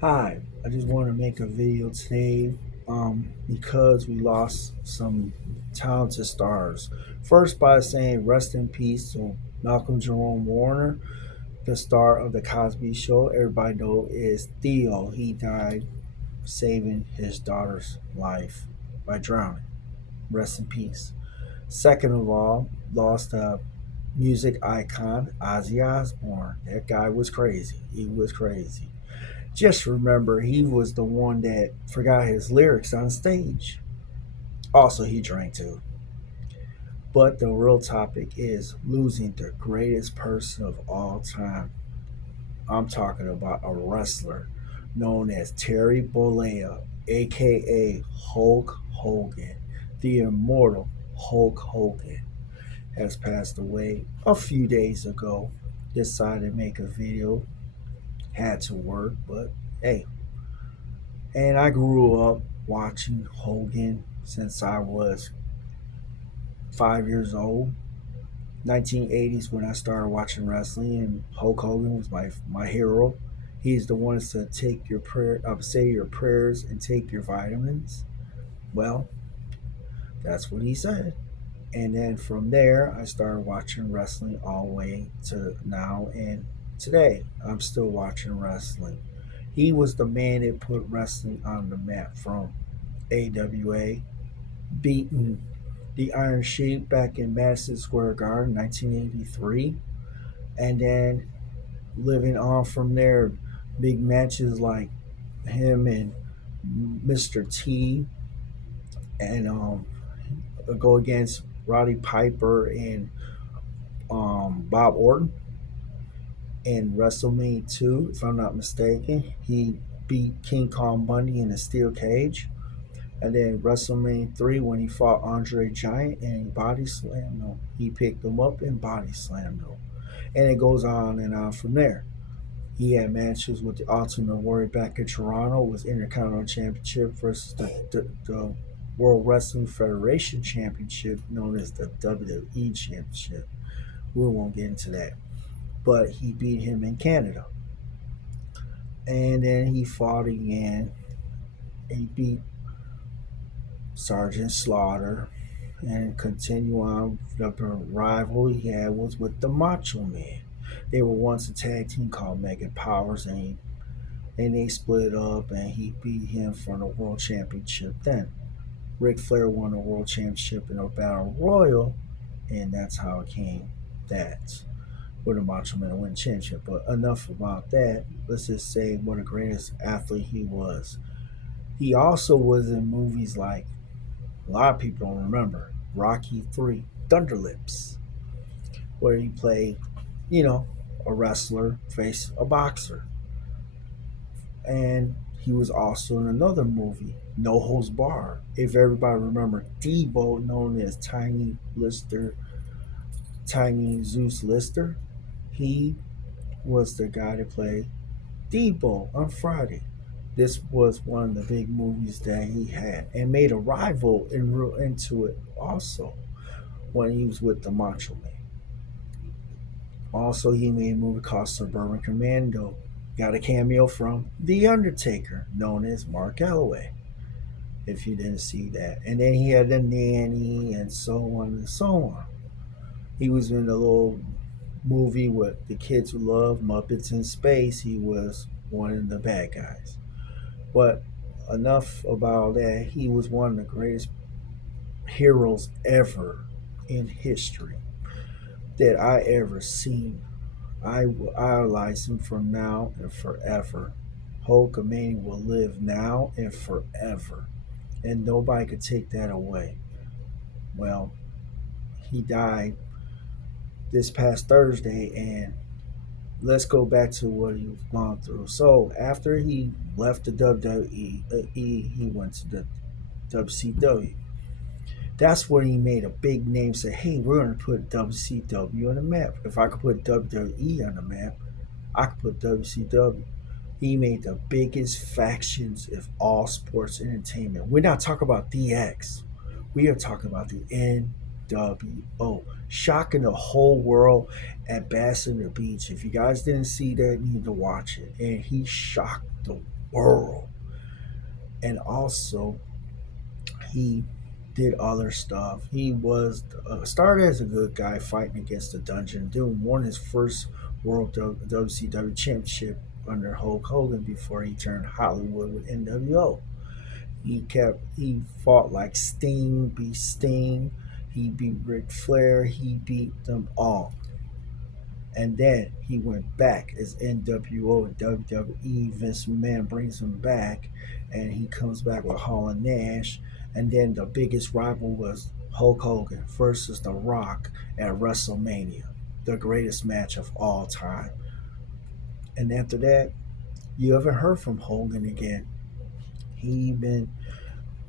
Hi, I just want to make a video today because we lost some talented stars. First, by saying rest in peace to Malcolm Jerome Warner, the star of The Cosby Show. Everybody know is Theo. He died saving his daughter's life by drowning. Rest in peace. Second of all, lost a music icon, Ozzy Osbourne. That guy was crazy. He was crazy. Just remember, he was the one that forgot his lyrics on stage. Also, he drank too. But the real topic is losing the greatest person of all time. I'm talking about a wrestler known as Terry Bollea, aka Hulk Hogan. The Immortal Hulk Hogan has passed away a few days ago. Decided to make a video, had to work, but hey, and I grew up watching Hogan since I was 5 years old. 1980s when I started watching wrestling, and Hulk Hogan was my hero. He's the one to take your say your prayers and take your vitamins. Well, that's what he said. And then from there, I started watching wrestling all the way to now, and today I'm still watching wrestling. He was the man that put wrestling on the map from AWA, beating the Iron Sheik back in Madison Square Garden, 1983, and then living on from there. Big matches like him and Mr. T, and go against Roddy Piper and Bob Orton in WrestleMania 2, if I'm not mistaken. He beat King Kong Bundy in a steel cage. And then WrestleMania 3, when he fought Andre Giant and he body slammed him, he picked him up and body slammed him. And it goes on and on from there. He had matches with the Ultimate Warrior back in Toronto, was Intercontinental Championship versus the World Wrestling Federation Championship, known as the WWE Championship. We won't get into that. But he beat him in Canada. And then he fought again. He beat Sergeant Slaughter and continue on. The rival he had was with the Macho Man. They were once a tag team called Mega Powers, and they split up, and he beat him for the World Championship. Then Ric Flair won the World Championship in a Battle Royal, and that's how it came that where the Macho Man won the championship. But enough about that. Let's just say what a greatest athlete he was. He also was in movies like a lot of people don't remember Rocky 3, Thunderlips, where he played, you know, a wrestler face a boxer. And he was also in another movie, No Holds Barred. If everybody remember Debo, known as Tiny Zeus Lister, he was the guy that played Debo on Friday. This was one of the big movies that he had and made a rival into it also when he was with the Macho Man. Also, he made a movie called Suburban Commando. Got a cameo from The Undertaker, known as Mark Calloway, if you didn't see that. And then he had The Nanny and so on and so on. He was in a little movie with the kids who love Muppets in Space. He was one of the bad guys. But enough about that. He was one of the greatest heroes ever in history that I ever seen. I will idolize him from now and forever. Hulkamania will live now and forever, and nobody could take that away. Well, he died this past Thursday, and let's go back to what he's gone through. So after he left the WWE, he went to the WCW. That's where he made a big name. Said, "Hey, we're going to put WCW on the map. If I could put WWE on the map, I could put WCW." He made the biggest factions of all sports entertainment. We're not talking about DX. We are talking about the NWO. Shocking the whole world at Bass in the Beach. If you guys didn't see that, you need to watch it. And he shocked them. world. And also, he did other stuff. He was started as a good guy fighting against the Dungeon Doom. Won his first World WCW Championship under Hulk Hogan before he turned Hollywood with NWO. He fought like Sting, beat Sting. He beat Ric Flair. He beat them all. And then he went back as NWO and WWE. Vince McMahon brings him back, and he comes back with Hall and Nash. And then the biggest rival was Hulk Hogan versus The Rock at WrestleMania, the greatest match of all time. And after that, you haven't heard from Hogan again. He been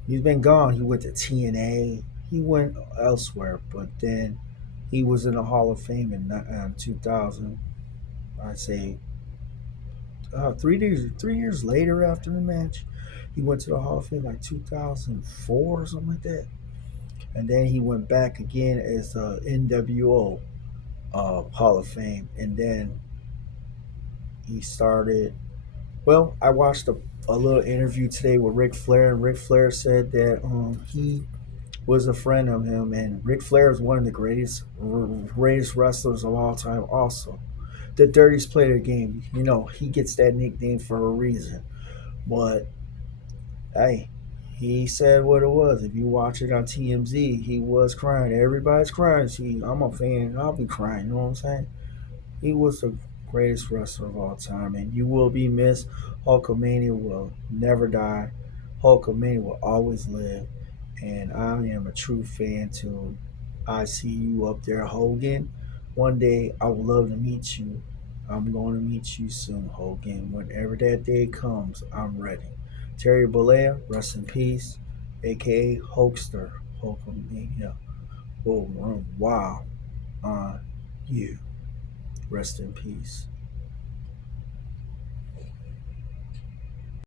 he's been gone. He went to TNA. He went elsewhere, but then he was in the Hall of Fame in 2000. I'd say 3 years later after the match, he went to the Hall of Fame like 2004 or something like that. And then he went back again as NWO Hall of Fame. And then he started. Well, I watched a little interview today with Ric Flair, and Ric Flair said that he was a friend of him, and Ric Flair is one of the greatest wrestlers of all time. Also, the dirtiest player of the game. He gets that nickname for a reason. But hey, he said what it was. If you watch it on TMZ, he was crying. Everybody's crying. See, I'm a fan. I'll be crying. You know what I'm saying? He was the greatest wrestler of all time, and you will be missed. Hulkamania will never die. Hulkamania will always live, and I am a true fan too. I see you up there, Hogan. One day I would love to meet you. I'm going to meet you soon, Hogan. Whenever that day comes, I'm ready. Terry Bollea, rest in peace, aka Hulkster. Hulkamania will run wild on you. Rest in peace.